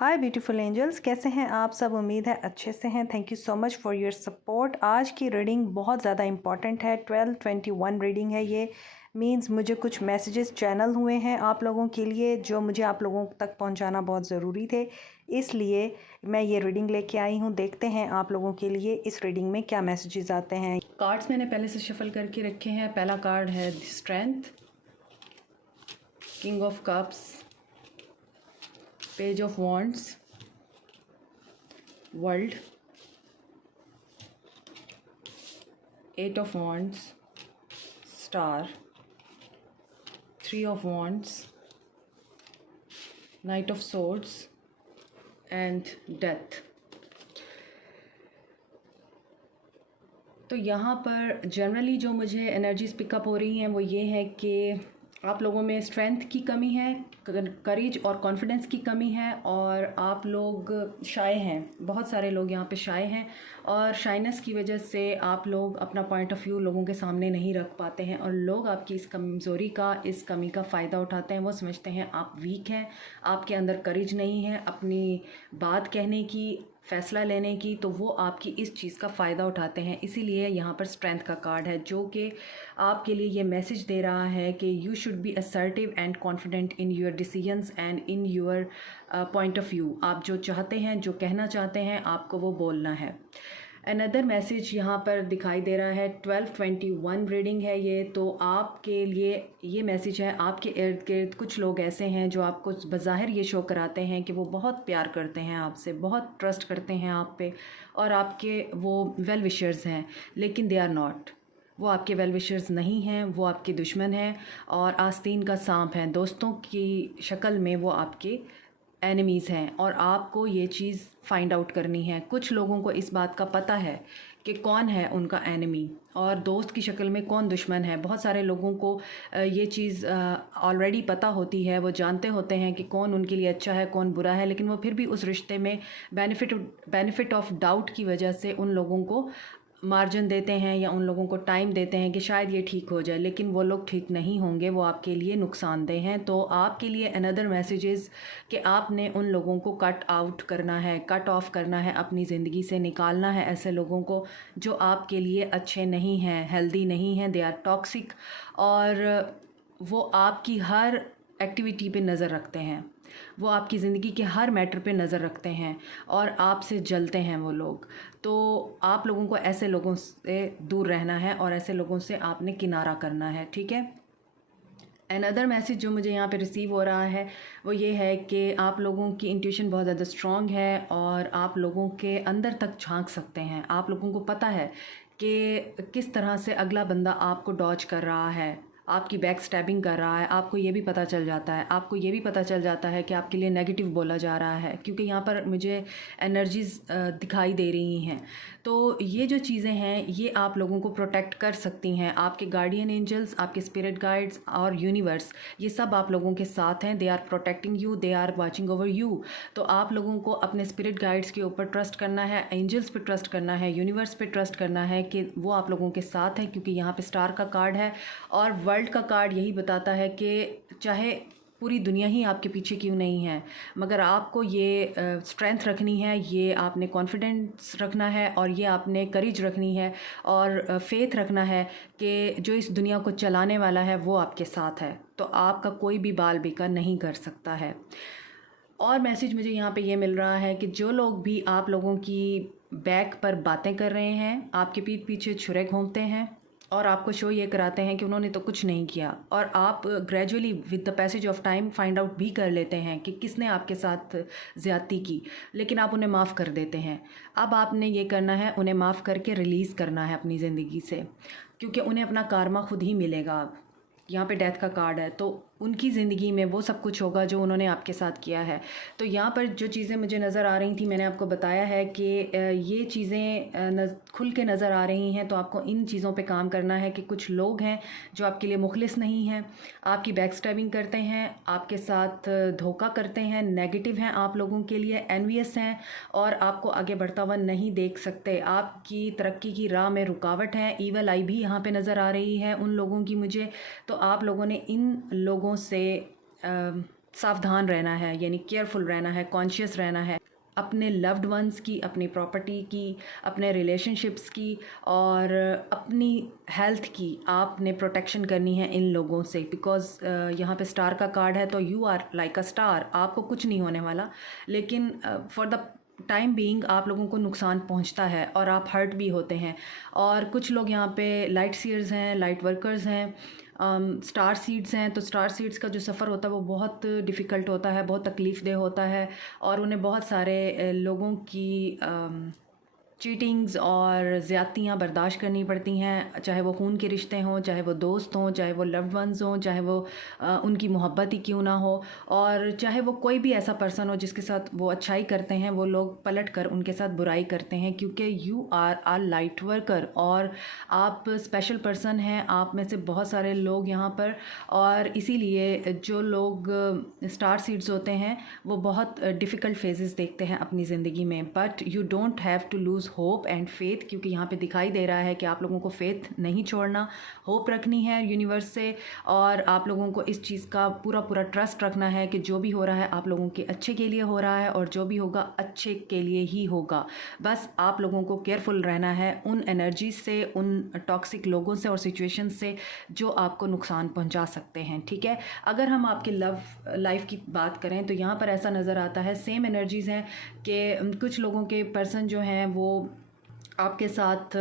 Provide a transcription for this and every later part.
हाय beautiful angels, कैसे हैं आप सब। उम्मीद है अच्छे से हैं। Thank you so much for your support. आज की रीडिंग बहुत ज़्यादा इंपॉर्टेंट है। 12/21 रीडिंग है ये। मींस मुझे कुछ मैसेजेस चैनल हुए हैं आप लोगों के लिए, जो मुझे आप लोगों तक पहुंचाना बहुत ज़रूरी थे, इसलिए मैं ये रीडिंग लेके आई हूँ। देखते हैं आप लोगों के लिए इस रीडिंग में क्या मैसेजेस आते हैं। कार्ड्स मैंने पहले से शफल करके रखे हैं। पहला कार्ड है strength, king of cups, page of wands, world, eight of wands, star, three of wands, knight of swords and death. तो यहाँ पर जनरली जो मुझे एनर्जीज पिकअप हो रही हैं वो ये है कि आप लोगों में स्ट्रेंथ की कमी है, करेज और कॉन्फिडेंस की कमी है, और आप लोग शाय हैं। बहुत सारे लोग यहाँ पे शाय हैं और शाइनेस की वजह से आप लोग अपना पॉइंट ऑफ व्यू लोगों के सामने नहीं रख पाते हैं, और लोग आपकी इस कमज़ोरी का, इस कमी का फ़ायदा उठाते हैं। वो समझते हैं आप वीक हैं, आपके अंदर करेज नहीं है अपनी बात कहने की, फ़ैसला लेने की, तो वो आपकी इस चीज़ का फ़ायदा उठाते हैं। इसीलिए यहाँ पर स्ट्रेंथ का कार्ड है, जो कि आपके लिए ये मैसेज दे रहा है कि you should be assertive and confident in your decisions and in your point of view. आप जो चाहते हैं, जो कहना चाहते हैं, आपको वो बोलना है। अनदर मैसेज यहाँ पर दिखाई दे रहा है। 12/21 रीडिंग है ये। तो आपके लिए ये मैसेज है, आपके इर्द गिर्द कुछ लोग ऐसे हैं जो आपको बज़ाहिर ये शो कराते हैं कि वो बहुत प्यार करते हैं आपसे, बहुत ट्रस्ट करते हैं आप पे, और आपके वो वेल विशर्स हैं, लेकिन दे आर नॉट। वो आपके वेल विशर्स नहीं हैं, वो आपके दुश्मन हैं और आस्तीन का सांप हैं। दोस्तों की शक्ल में वो आपके एनिमीज़ हैं, और आपको ये चीज़ फाइंड आउट करनी है। कुछ लोगों को इस बात का पता है कि कौन है उनका एनिमी और दोस्त की शक्ल में कौन दुश्मन है। बहुत सारे लोगों को ये चीज़ ऑलरेडी पता होती है, वो जानते होते हैं कि कौन उनके लिए अच्छा है, कौन बुरा है, लेकिन वो फिर भी उस रिश्ते में बेनिफिट ऑफ डाउट की वजह से उन लोगों को मार्जिन देते हैं या उन लोगों को टाइम देते हैं कि शायद ये ठीक हो जाए, लेकिन वो लोग ठीक नहीं होंगे, वो आपके लिए नुकसानदेह हैं। तो आपके लिए अनदर मैसेजेस कि आपने उन लोगों को कट आउट करना है, कट ऑफ करना है, अपनी ज़िंदगी से निकालना है ऐसे लोगों को जो आपके लिए अच्छे नहीं हैं, हेल्दी नहीं हैं, दे आर टॉक्सिक, और वो आपकी हर एक्टिविटी पे नज़र रखते हैं, वो आपकी ज़िंदगी के हर मैटर पे नज़र रखते हैं और आपसे जलते हैं वो लोग। तो आप लोगों को ऐसे लोगों से दूर रहना है और ऐसे लोगों से आपने किनारा करना है, ठीक है। अनदर मैसेज जो मुझे यहाँ पे रिसीव हो रहा है वो ये है कि आप लोगों की इंट्यूशन बहुत ज़्यादा स्ट्रॉन्ग है और आप लोगों के अंदर तक झांक सकते हैं। आप लोगों को पता है कि किस तरह से अगला बंदा आपको डॉज कर रहा है, आपकी बैक स्टैबिंग कर रहा है। आपको ये भी पता चल जाता है, आपको ये भी पता चल जाता है कि आपके लिए नेगेटिव बोला जा रहा है, क्योंकि यहाँ पर मुझे एनर्जीज़ दिखाई दे रही हैं। तो ये जो चीज़ें हैं ये आप लोगों को प्रोटेक्ट कर सकती हैं। आपके गार्डियन एंजल्स, आपके स्पिरिट गाइड्स और यूनिवर्स, ये सब आप लोगों के साथ हैं। They are protecting you, they are watching over you. तो आप लोगों को अपने स्पिरिट गाइड्स के ऊपर ट्रस्ट करना है, एंजल्स पे ट्रस्ट करना है, यूनिवर्स पे ट्रस्ट करना है कि वो आप लोगों के साथ हैं, क्योंकि यहाँ पे स्टार का कार्ड है और वर्ल्ड का कार्ड यही बताता है कि चाहे पूरी दुनिया ही आपके पीछे क्यों नहीं है, मगर आपको ये स्ट्रेंथ रखनी है, ये आपने कॉन्फिडेंस रखना है और ये आपने करेज रखनी है और फेथ रखना है कि जो इस दुनिया को चलाने वाला है वो आपके साथ है। तो आपका कोई भी बाल बेका नहीं कर सकता है। और मैसेज मुझे यहाँ पे ये मिल रहा है कि जो लोग भी आप लोगों की बैक पर बातें कर रहे हैं, आपके पीठ पीछे छुरे घोंपते हैं और आपको शो ये कराते हैं कि उन्होंने तो कुछ नहीं किया, और आप gradually with the passage of time find out भी कर लेते हैं कि किसने आपके साथ ज़्यादती की, लेकिन आप उन्हें माफ़ कर देते हैं। अब आपने ये करना है, उन्हें माफ़ करके रिलीज़ करना है अपनी ज़िंदगी से, क्योंकि उन्हें अपना कारमा खुद ही मिलेगा। अब यहाँ पे डेथ का कार्ड है, तो उनकी ज़िंदगी में वो सब कुछ होगा जो उन्होंने आपके साथ किया है। तो यहाँ पर जो चीज़ें मुझे नज़र आ रही थी, मैंने आपको बताया है कि ये चीज़ें खुल के नज़र आ रही हैं। तो आपको इन चीज़ों पे काम करना है कि कुछ लोग हैं जो आपके लिए मुखलिस नहीं हैं, आपकी बैक स्टैबिंग करते हैं, आपके साथ धोखा करते हैं, नेगेटिव हैं, आप लोगों के लिए एनवियस हैं और आपको आगे बढ़ता हुआ नहीं देख सकते, आपकी तरक्की की राह में रुकावट है। ईवल आई भी यहाँ पे नज़र आ रही है उन लोगों की मुझे। तो आप लोगों ने इन लोगों से सावधान रहना है, यानी केयरफुल रहना है, कॉन्शियस रहना है अपने लव्ड वंस की, अपनी प्रॉपर्टी की, अपने रिलेशनशिप्स की और अपनी हेल्थ की आपने प्रोटेक्शन करनी है इन लोगों से। बिकॉज़ यहाँ पे स्टार का कार्ड है, तो you are like a star, आपको कुछ नहीं होने वाला, लेकिन फॉर द टाइम बीइंग आप लोगों को नुकसान पहुंचता है और आप हर्ट भी होते हैं। और कुछ लोग यहाँ पे लाइट सीयर्स हैं, लाइट वर्कर्स हैं, स्टार सीड्स हैं। तो स्टार सीड्स का जो सफ़र होता है वो बहुत डिफ़िकल्ट होता है, बहुत तकलीफ़ देह होता है और उन्हें बहुत सारे लोगों की चीटिंग्स और ज़्यादतियाँ बर्दाश्त करनी पड़ती हैं, चाहे वो खून के रिश्ते हों, चाहे वो दोस्त हों, चाहे वो लव्ड वंस हों, चाहे वो उनकी मोहब्बत ही क्यों ना हो, और चाहे वो कोई भी ऐसा पर्सन हो जिसके साथ वो अच्छाई करते हैं, वो लोग पलट कर उनके साथ बुराई करते हैं। क्योंकि you are a light worker और आप स्पेशल पर्सन हैं, आप में से बहुत सारे लोग यहाँ पर। और इसीलिए जो लोग स्टार सीड्स होते हैं वो बहुत डिफ़िकल्ट फेजेस देखते हैं अपनी ज़िंदगी में, but you don't have to lose hope and faith, क्योंकि यहाँ पे दिखाई दे रहा है कि आप लोगों को फेथ नहीं छोड़ना, होप रखनी है यूनिवर्स से, और आप लोगों को इस चीज़ का पूरा पूरा ट्रस्ट रखना है कि जो भी हो रहा है आप लोगों के अच्छे के लिए हो रहा है और जो भी होगा अच्छे के लिए ही होगा। बस आप लोगों को केयरफुल रहना है उन एनर्जी से, उन टॉक्सिक लोगों से और सिचुएशन से जो आपको नुकसान पहुंचा सकते हैं। ठीक है, अगर हम आपकी लव लाइफ की बात करें तो यहाँ पर ऐसा नज़र आता है, सेम एनर्जीज़ हैं कि कुछ लोगों के पर्सन जो हैं वो आपके साथ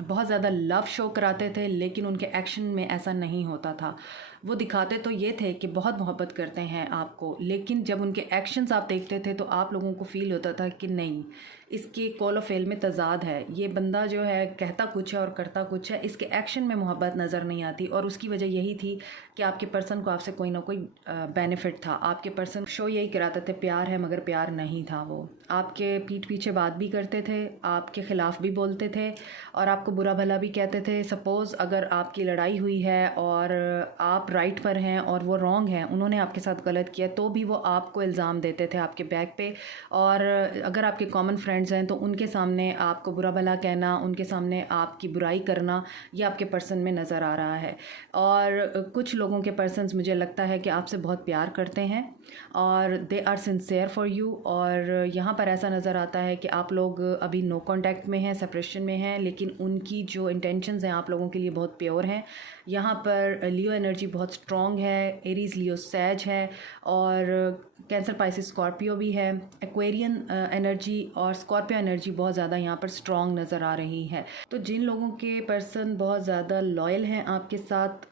बहुत ज़्यादा लव शो कराते थे, लेकिन उनके एक्शन में ऐसा नहीं होता था। वो दिखाते तो ये थे कि बहुत मोहब्बत करते हैं आपको, लेकिन जब उनके एक्शंस आप देखते थे तो आप लोगों को फ़ील होता था कि नहीं, इसके कॉल ऑफ फेल में तजाद है, ये बंदा जो है कहता कुछ है और करता कुछ है, इसके एक्शन में मोहब्बत नज़र नहीं आती। और उसकी वजह यही थी कि आपके पर्सन को आपसे कोई ना कोई बेनिफिट था। आपके पर्सन शो यही कराते थे प्यार है, मगर प्यार नहीं था। वो आपके पीठ पीछे बात भी करते थे, आपके ख़िलाफ़ भी बोलते थे और आपको बुरा भला भी कहते थे। सपोज़ अगर आपकी लड़ाई हुई है और आप राइट पर हैं और वो रॉन्ग हैं, उन्होंने आपके साथ गलत किया, तो भी वो आपको इल्ज़ाम देते थे आपके बैक पे। और अगर आपके कॉमन फ्रेंड्स हैं तो उनके सामने आपको बुरा भला कहना, उनके सामने आपकी बुराई करना, ये आपके पर्सन में नज़र आ रहा है। और कुछ लोगों के पर्सन्स मुझे लगता है कि आपसे बहुत प्यार करते हैं और they are sincere for you. और यहाँ पर ऐसा नज़र आता है कि आप लोग अभी नो कांटेक्ट में हैं, सेपरेशन में हैं, लेकिन उनकी जो इंटेंशंस हैं आप लोगों के लिए बहुत प्योर हैं। यहाँ पर लियो एनर्जी बहुत स्ट्रॉन्ग है, एरीज़ लियो सैज है और कैंसर पाइसिस स्कॉर्पियो भी है। एक्वेरियन एनर्जी और स्कॉर्पियो एनर्जी बहुत ज़्यादा यहाँ पर स्ट्रॉन्ग नज़र आ रही है। तो जिन लोगों के पर्सन बहुत ज़्यादा लॉयल हैं आपके साथ,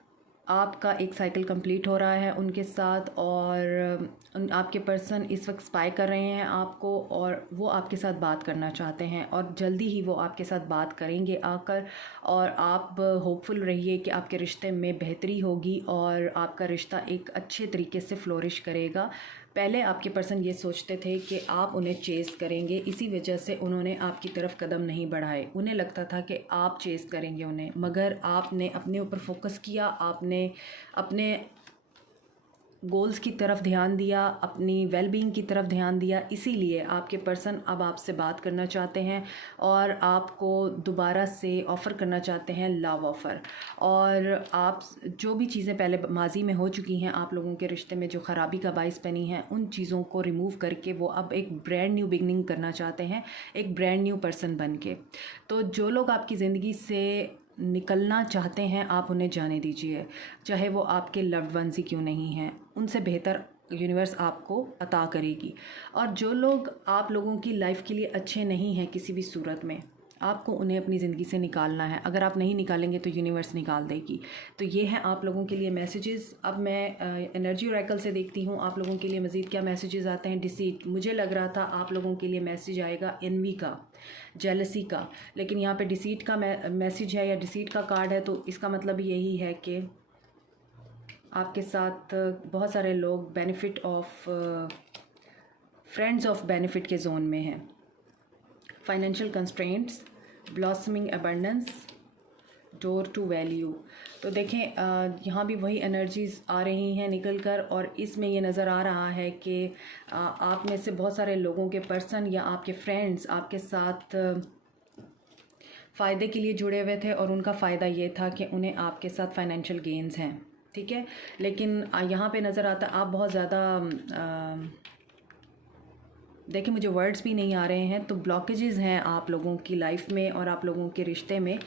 आपका एक साइकिल कंप्लीट हो रहा है उनके साथ और आपके पर्सन इस वक्त स्पाई कर रहे हैं आपको और वो आपके साथ बात करना चाहते हैं और जल्दी ही वो आपके साथ बात करेंगे आकर। और आप होपफुल रहिए कि आपके रिश्ते में बेहतरी होगी और आपका रिश्ता एक अच्छे तरीके से फ्लोरिश करेगा। पहले आपके पर्सन ये सोचते थे कि आप उन्हें चेज़ करेंगे, इसी वजह से उन्होंने आपकी तरफ कदम नहीं बढ़ाए। उन्हें लगता था कि आप चेज़ करेंगे उन्हें, मगर आपने अपने ऊपर फोकस किया, आपने अपने गोल्स की तरफ ध्यान दिया, अपनी वेलबींग की तरफ ध्यान दिया। इसीलिए आपके पर्सन अब आपसे बात करना चाहते हैं और आपको दोबारा से ऑफ़र करना चाहते हैं लव ऑफ़र। और आप जो भी चीज़ें पहले माजी में हो चुकी हैं आप लोगों के रिश्ते में, जो ख़राबी का बाइस बनी हैं, उन चीज़ों को रिमूव करके वो अब एक ब्रांड न्यू बिगनिंग करना चाहते हैं, एक ब्रांड न्यू पर्सन बन के। तो जो लोग आपकी ज़िंदगी से निकलना चाहते हैं आप उन्हें जाने दीजिए, चाहे वो आपके लव्ड वंस ही क्यों नहीं हैं, उनसे बेहतर यूनिवर्स आपको अता करेगी। और जो लोग आप लोगों की लाइफ के लिए अच्छे नहीं हैं किसी भी सूरत में, आपको उन्हें अपनी ज़िंदगी से निकालना है। अगर आप नहीं निकालेंगे तो यूनिवर्स निकाल देगी। तो ये हैं आप लोगों के लिए मैसेजेस। अब मैं एनर्जी ओरेकल से देखती हूँ आप लोगों के लिए मज़ीद क्या मैसेजेस आते हैं। डिसीट, मुझे लग रहा था आप लोगों के लिए मैसेज आएगा एनवी का, जेलसी का, लेकिन यहाँ पे डिसीट का मैसेज है या डिसीट का कार्ड है, तो इसका मतलब यही है कि आपके साथ बहुत सारे लोग benefit of friends of benefit के जोन में हैं। Financial constraints, blossoming abundance, door to value. तो देखें यहाँ भी वही एनर्जीज़ आ रही हैं निकल कर, और इसमें ये नज़र आ रहा है कि आप में से बहुत सारे लोगों के पर्सन या आपके फ्रेंड्स आपके साथ फ़ायदे के लिए जुड़े हुए थे और उनका फ़ायदा ये था कि उन्हें आपके साथ फाइनेंशियल गेन्स हैं। ठीक है। लेकिन यहाँ पे नज़र आता है आप बहुत ज़्यादा देखिए मुझे वर्ड्स भी नहीं आ रहे हैं, तो ब्लॉकेजेस हैं आप लोगों की लाइफ में और आप लोगों के रिश्ते में।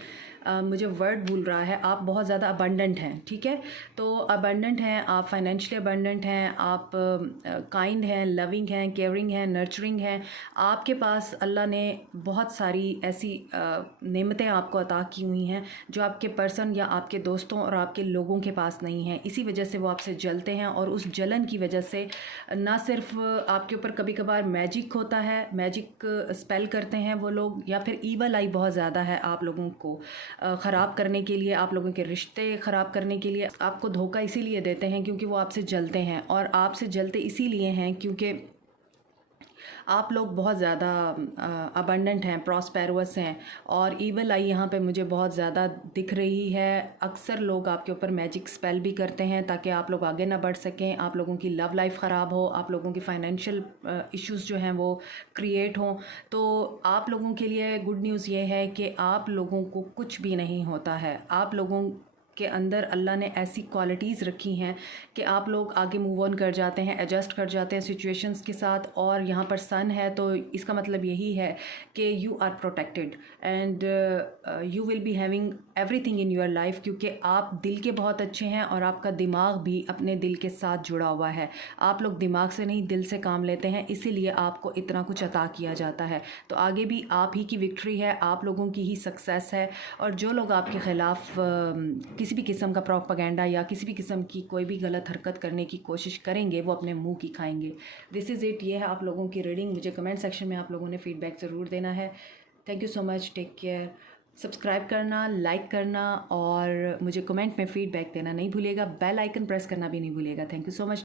मुझे वर्ड भूल रहा है। आप बहुत ज़्यादा अबंडेंट हैं, ठीक है। तो अबंडेंट हैं आप, फाइनेंशियली अबंडेंट हैं आप, काइंड हैं, लविंग हैं, केयरिंग हैं, नर्चरिंग हैं। आपके पास अल्लाह ने बहुत सारी ऐसी नेमतें आपको अता की हुई हैं जो आपके पर्सन या आपके दोस्तों और आपके लोगों के पास नहीं हैं। इसी वजह से वो आपसे जलते हैं और उस जलन की वजह से ना सिर्फ आपके ऊपर कभी कभार मैजिक होता है, मैजिक स्पेल करते हैं वो लोग, या फिर ईवल आई बहुत ज़्यादा है आप लोगों को ख़राब करने के लिए, आप लोगों के रिश्ते ख़राब करने के लिए आपको धोखा इसीलिए देते हैं क्योंकि वो आपसे जलते हैं। और आपसे जलते इसीलिए हैं क्योंकि आप लोग बहुत ज़्यादा अबंडेंट हैं, प्रॉस्पेरस हैं। और ईवल आई यहाँ पे मुझे बहुत ज़्यादा दिख रही है। अक्सर लोग आपके ऊपर मैजिक स्पेल भी करते हैं ताकि आप लोग आगे ना बढ़ सकें, आप लोगों की लव लाइफ ख़राब हो, आप लोगों की फाइनेंशियल इश्यूज़ जो हैं वो क्रिएट हों। तो आप लोगों के लिए गुड न्यूज़ ये है कि आप लोगों को कुछ भी नहीं होता है। आप लोगों के अंदर अल्लाह ने ऐसी क्वालिटीज़ रखी हैं कि आप लोग आगे मूव ऑन कर जाते हैं, एडजस्ट कर जाते हैं सिचुएशंस के साथ। और यहाँ पर सन है तो इसका मतलब यही है कि you are protected and you will be having everything in your life, क्योंकि आप दिल के बहुत अच्छे हैं और आपका दिमाग भी अपने दिल के साथ जुड़ा हुआ है। आप लोग दिमाग से नहीं दिल से काम लेते हैं, इसीलिए आपको इतना कुछ अता किया जाता है। तो आगे भी आप ही की विक्ट्री है, आप लोगों की ही सक्सेस है। और जो लोग आपके ख़िलाफ़ किसी भी किस्म का प्रोपेगेंडा या किसी भी किस्म की कोई भी गलत हरकत करने की कोशिश करेंगे वो अपने मुंह की खाएंगे। This is it. ये है आप लोगों की रीडिंग। मुझे कमेंट सेक्शन में आप लोगों ने फ़ीडबैक ज़रूर देना है। Thank you so much, take care. Subscribe करना, लाइक करना और मुझे कमेंट में फ़ीडबैक देना नहीं भूलिएगा। बेल आइकन प्रेस करना भी नहीं भूलिएगा। Thank you so much.